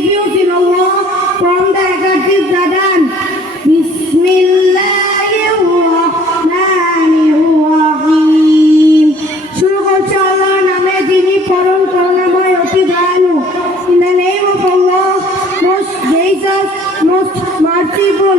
refuse in Allah from the energies that done. Bismillahirrahmanirrahim. শুরু করছে আল্লাহর নামে যিনি পরম করুণাময় অতি দয়ালু in the name of Allah most gracious most merciful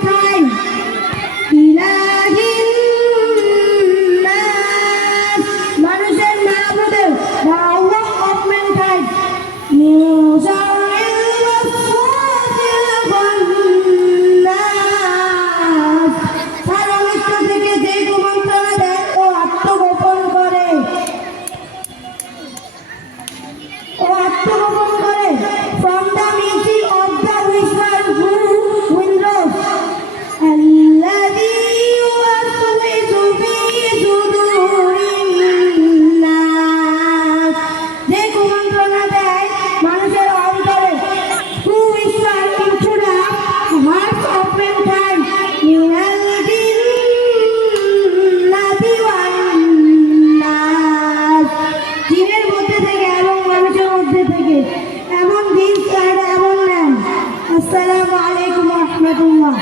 Thank you. মধ্যে থেকে। এমন দিন এমন নেন আসসালামু আলাইকুম রহমতুল্লাহ।